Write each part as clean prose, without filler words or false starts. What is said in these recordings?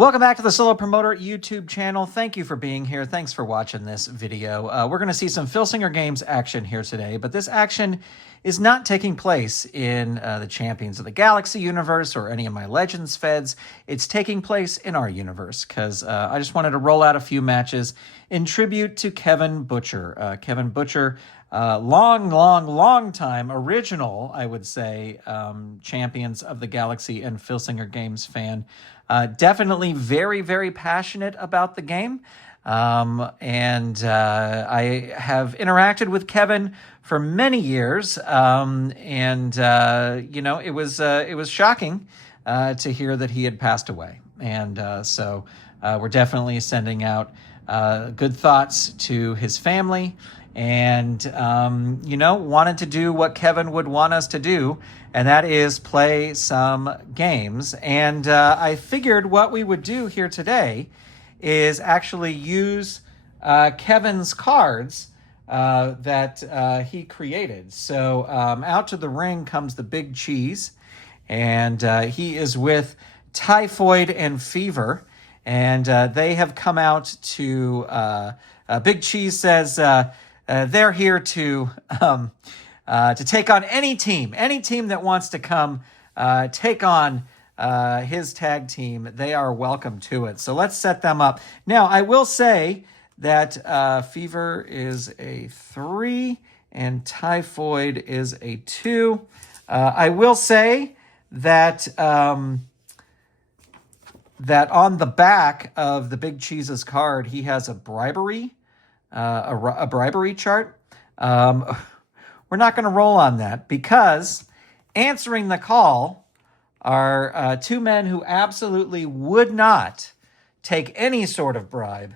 Welcome back to the Solo Promoter YouTube channel. Thank you for being here. Thanks for watching this video. We're going to see some Filsinger Games action here today, but this action is not taking place in the Champions of the Galaxy universe or any of my Legends feds. It's taking place in our universe because I just wanted to roll out a few matches in tribute to Kevin Butcher. Kevin Butcher, long time original, I would say, Champions of the Galaxy and Filsinger Games fan. Definitely very passionate about the game. And I have interacted with Kevin for many years. You know, it was shocking to hear that he had passed away. And so we're definitely sending out good thoughts to his family. And, you know, wanted to do what Kevin would want us to do, and that is play some games. And I figured what we would do here today is actually use Kevin's cards that he created. So out to the ring comes the Big Cheese, and he is with Typhoid and Fever, and they have come out to... Big Cheese says... they're here to take on any team that wants to come take on his tag team. They are welcome to it. So let's set them up. Now, I will say that Fever is a 3 and Typhoid is a 2. I will say that that on the back of the Big Cheese's card, he has a bribery. A bribery chart. We're not going to roll on that because answering the call are two men who absolutely would not take any sort of bribe,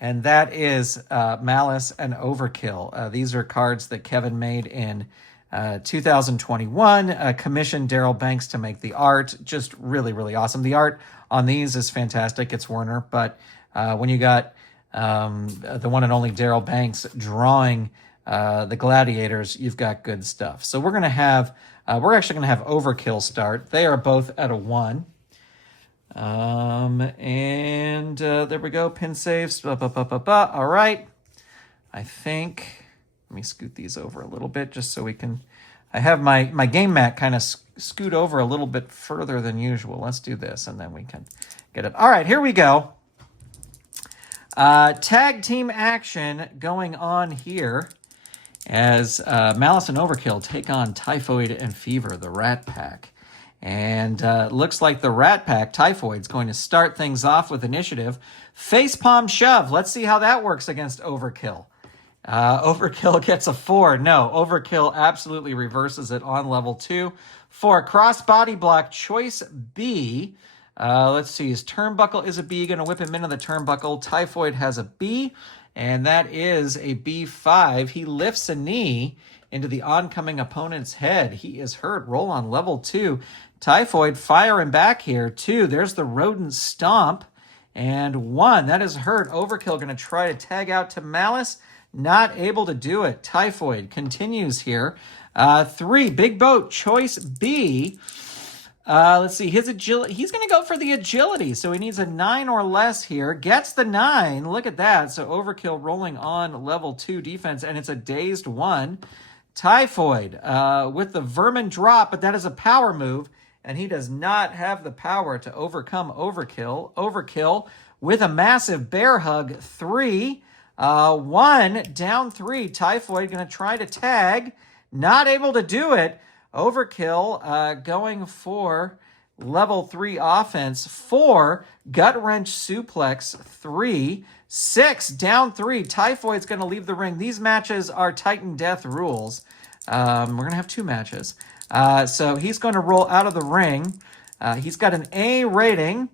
and that is Malice and Overkill. These are cards that Kevin made in 2021, commissioned Daryl Banks to make the art. Just really awesome. The art on these is fantastic. It's Werner, but when you got the one and only Daryl Banks drawing the gladiators, you've got good stuff. So we're actually gonna have Overkill start. They are both at a 1. And there we go. Pin saves. All right. I think, let me scoot these over a little bit just so we can, I have my game mat kind of scoot over a little bit further than usual. Let's do this and then we can get it. All right, here we go. Tag team action going on here as Malice and Overkill take on Typhoid and Fever, the Rat Pack. And looks like the Rat Pack, Typhoid's going to start things off with initiative. Facepalm shove. Let's see how that works against Overkill. Overkill gets a 4. No, Overkill absolutely reverses it on level 2. For crossbody block, choice B. Let's see, his turnbuckle is a B, going to whip him into the turnbuckle. Typhoid has a B, and that is a B5. He lifts a knee into the oncoming opponent's head. He is hurt. Roll on level 2. Typhoid firing back here. 2. There's the rodent stomp. And 1. That is hurt. Overkill going to try to tag out to Malice. Not able to do it. Typhoid continues here. 3. Big boat. Choice B. Let's see, his agility, he's going to go for the agility, so he needs a 9 or less here. Gets the 9, look at that. So Overkill rolling on level 2 defense, and it's a dazed 1. Typhoid with the vermin drop, but that is a power move, and he does not have the power to overcome Overkill. Overkill with a massive bear hug, 3. 1, down 3. Typhoid going to try to tag, not able to do it. Overkill going for level 3 offense. 4, gut wrench suplex. 3, 6, down 3. Typhoid's going to leave the ring. These matches are Titan Death rules. We're going to have 2 matches. So he's going to roll out of the ring. He's got an A rating,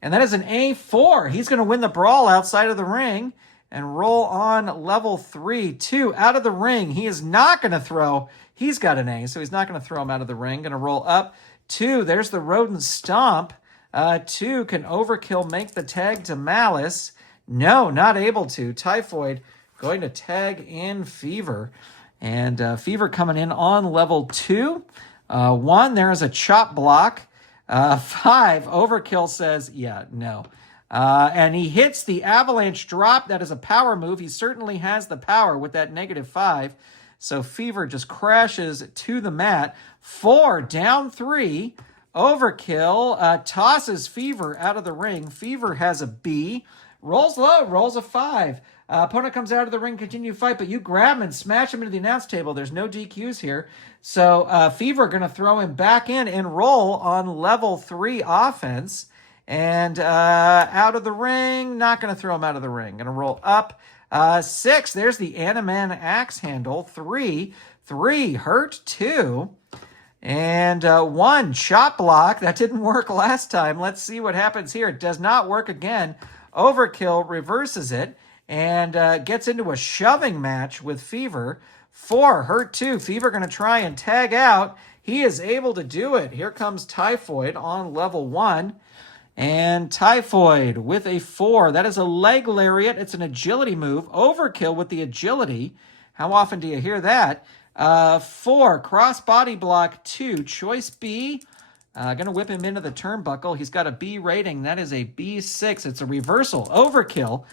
and that is an A4. He's going to win the brawl outside of the ring and roll on level 3. 2, out of the ring. He is not going to throw. He's got an A, so he's not going to throw him out of the ring. Going to roll up. 2, there's the rodent stomp. 2, can Overkill make the tag to Malice? No, not able to. Typhoid going to tag in Fever. And Fever coming in on level 2. 1, there is a chop block. 5, Overkill says, yeah, no. And he hits the avalanche drop. That is a power move. He certainly has the power with that -5. So Fever just crashes to the mat. 4, down 3. Overkill tosses Fever out of the ring. Fever has a B. Rolls low, rolls a 5. Opponent comes out of the ring, continue fight, but you grab him and smash him into the announce table. There's no DQs here. So Fever going to throw him back in and roll on level 3 offense. And out of the ring, not going to throw him out of the ring. Going to roll up. 6, there's the Animan axe handle. 3, hurt 2. And 1, chop block. That didn't work last time. Let's see what happens here. It does not work again. Overkill reverses it and gets into a shoving match with Fever. 4, hurt 2. Fever going to try and tag out. He is able to do it. Here comes Typhoid on level 1. And Typhoid with a 4. That is a leg lariat. It's an agility move. Overkill with the agility. How often do you hear that? 4, cross body block 2. Choice B. Going to whip him into the turnbuckle. He's got a B rating. That is a B6. It's a reversal. Overkill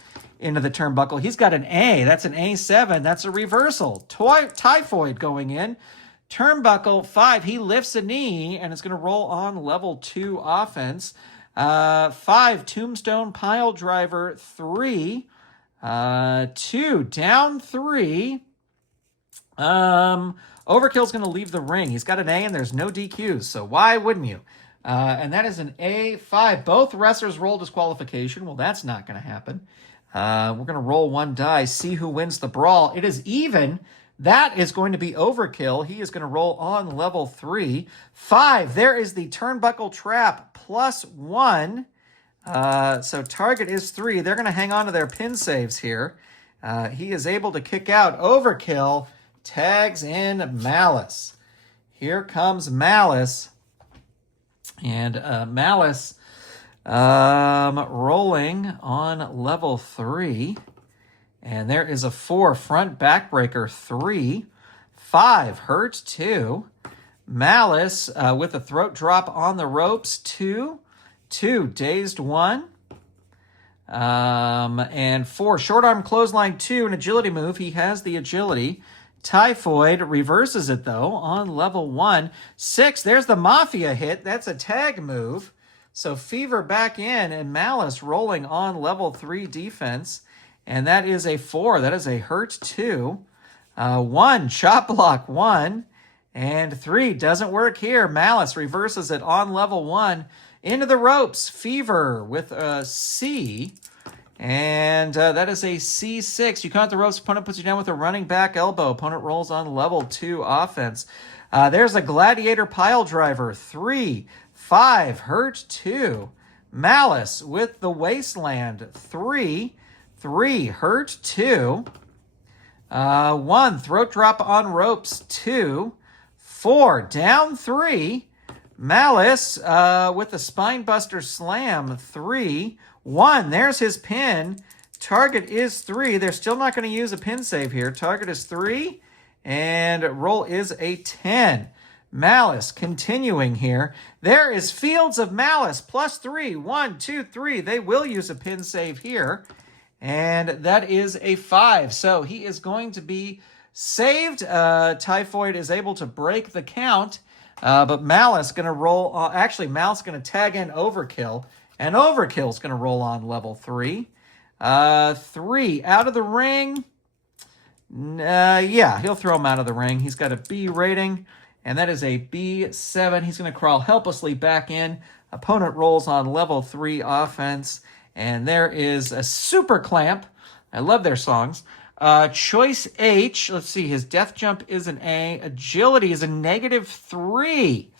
into the turnbuckle. He's got an A. That's an A7. That's a reversal. Typhoid going in. Turnbuckle 5. He lifts a knee, and it's going to roll on level 2 offense. 5, Tombstone Pile Driver 3. 2, down 3. Overkill's going to leave the ring. He's got an A and there's no DQs, so why wouldn't you? And that is an A5. Both wrestlers roll disqualification. Well, that's not going to happen. We're going to roll 1 die, see who wins the brawl. It is even. That is going to be Overkill. He is going to roll on level 3. 5, there is the turnbuckle trap +1. So target is 3. They're going to hang on to their pin saves here. He is able to kick out. Overkill tags in Malice. Here comes Malice. And Malice rolling on level 3. And there is a 4, front backbreaker 3. 5, hurt 2. Malice with a throat drop on the ropes 2. 2, dazed 1. And 4, short arm clothesline 2, an agility move. He has the agility. Typhoid reverses it though on level 1. 6, there's the Mafia hit. That's a tag move. So Fever back in and Malice rolling on level 3 defense. And that is a 4. That is a hurt 2. 1, chop block 1. And 3, doesn't work here. Malice reverses it on level 1. Into the ropes. Fever with a C. And that is a C6. You count the ropes. Opponent puts you down with a running back elbow. Opponent rolls on level 2 offense. There's a Gladiator pile driver. 3, 5, hurt 2. Malice with the Wasteland. 3, hurt 2. 1, throat drop on ropes 2. 4, down 3. Malice with the Spinebuster Slam 3. 1, there's his pin. Target is 3. They're still not going to use a pin save here. Target is 3. And roll is a 10. Malice continuing here. There is Fields of Malice +3. 1, 2, 3. They will use a pin save here. And that is a 5. So he is going to be saved. Typhoid is able to break the count. But Malice going to roll. Actually, Malice going to tag in Overkill. And Overkill's going to roll on level 3. 3, out of the ring. Yeah, he'll throw him out of the ring. He's got a B rating. And that is a B7. He's going to crawl helplessly back in. Opponent rolls on level 3 offense. And there is a Super Clamp. I love their songs. Choice H. Let's see. His death jump is an A. Agility is a -3.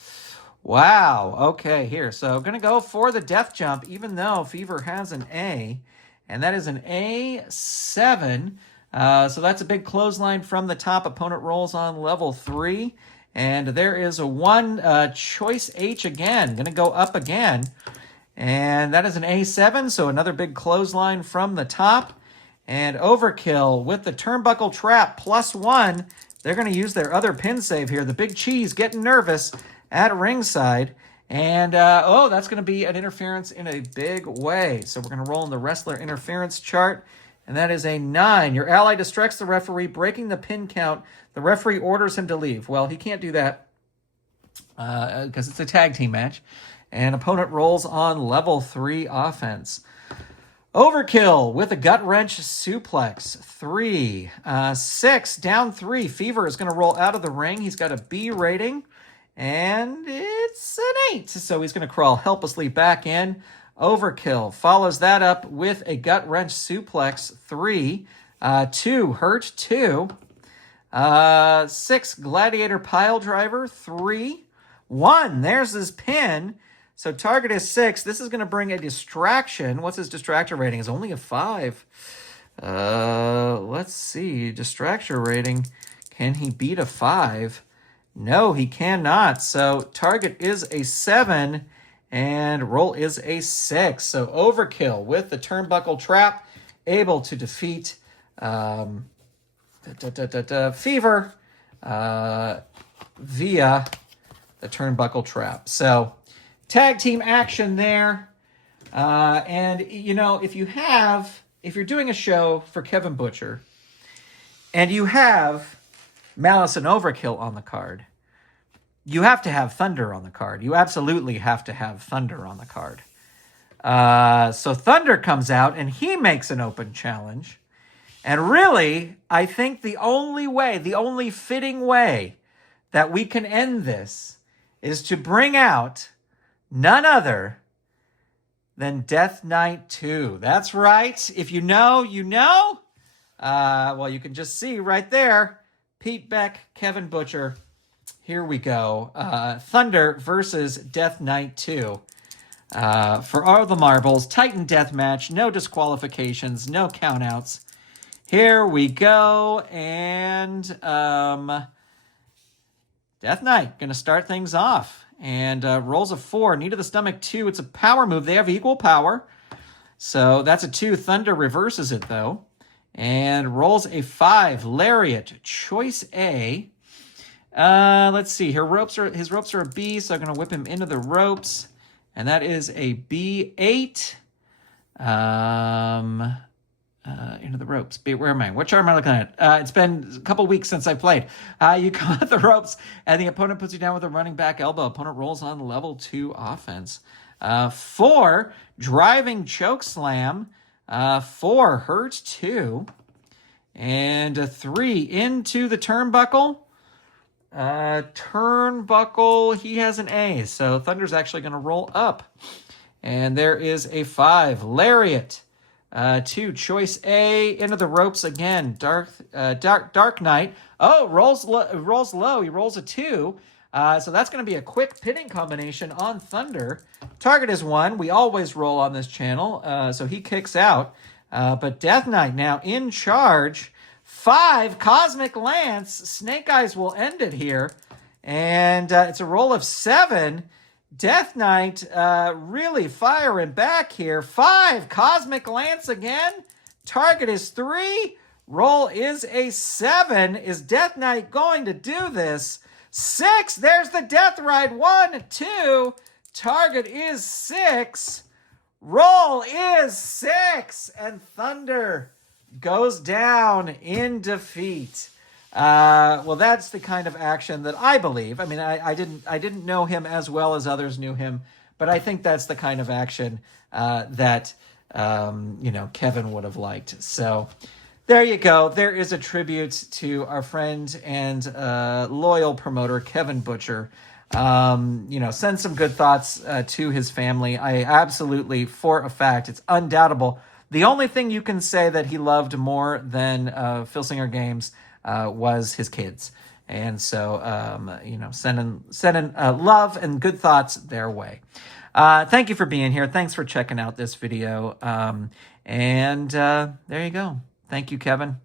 Wow. Okay, here. So going to go for the death jump, even though Fever has an A. And that is an A7. So that's a big clothesline from the top. Opponent rolls on level 3. And there is a 1 Choice H again. Going to go up again. And that is an A7, so another big clothesline from the top. And Overkill with the turnbuckle trap +1. They're going to use their other pin save here. The Big Cheese getting nervous at ringside. And, oh, that's going to be an interference in a big way. So we're going to roll in the wrestler interference chart, and that is a 9. Your ally distracts the referee, breaking the pin count. The referee orders him to leave. Well, he can't do that because it's a tag team match. And opponent rolls on level 3 offense. Overkill with a gut wrench suplex. 3. 6, down 3. Fever is going to roll out of the ring. He's got a B rating. And it's an 8. So he's going to crawl helplessly back in. Overkill follows that up with a gut wrench suplex. 3. 2, hurt. 2. 6, gladiator pile driver. 3. 1, there's his pin. So target is 6. This is going to bring a distraction. What's his distractor rating? It's only a 5. Let's see. Distractor rating. Can he beat a 5? No, he cannot. So target is a 7 and roll is a 6. So overkill with the turnbuckle trap, able to defeat Fever via the turnbuckle trap. So tag team action there. And, you know, if you're doing a show for Kevin Butcher and you have Malice and Overkill on the card, you have to have Thunder on the card. You absolutely have to have Thunder on the card. So Thunder comes out and he makes an open challenge. And really, I think the only fitting way that we can end this is to bring out none other than Death Knight 2. That's right. If you know, you know. Well, you can just see right there. Pete Beck, Kevin Butcher. Here we go. Thunder versus Death Knight 2. For all the marbles, Titan Death Match, no disqualifications, no countouts. Here we go. And Death Knight going to start things off. And rolls a 4. Knee to the stomach 2. It's a power move. They have equal power. So that's a 2. Thunder reverses it, though. And rolls a 5. Lariat. Choice A. Let's see. His ropes are a B, so I'm going to whip him into the ropes. And that is a B8. Into the ropes. Where am I? What chart am I looking at? It's been a couple weeks since I played. You come at the ropes, and the opponent puts you down with a running back elbow. Opponent rolls on level 2 offense. 4, driving choke slam. 4, hurt 2. And a 3, into the turnbuckle. Turnbuckle, he has an A, so Thunder's actually going to roll up. And there is a 5, Lariat. 2, choice A, into the ropes again. Dark Knight. Oh, rolls low. He rolls a 2. So that's going to be a quick pinning combination on Thunder. Target is 1. We always roll on this channel, so he kicks out. But Death Knight now in charge. 5, Cosmic Lance. Snake Eyes will end it here. And it's a roll of 7. Death Knight really firing back here. 5, Cosmic Lance again. Target is 3. Roll is a 7. Is Death Knight going to do this? 6, there's the Death Ride. 1, 2. Target is 6. Roll is 6. And Thunder goes down in defeat. Well, that's the kind of action that I believe. I mean, I didn't know him as well as others knew him, but I think that's the kind of action that Kevin would have liked. So there you go. There is a tribute to our friend and loyal promoter Kevin Butcher. Send some good thoughts to his family. I absolutely, for a fact, it's undoubtable. The only thing you can say that he loved more than Filsinger Games was his kids. And so, sending love and good thoughts their way. Thank you for being here. Thanks for checking out this video. And there you go. Thank you, Kevin.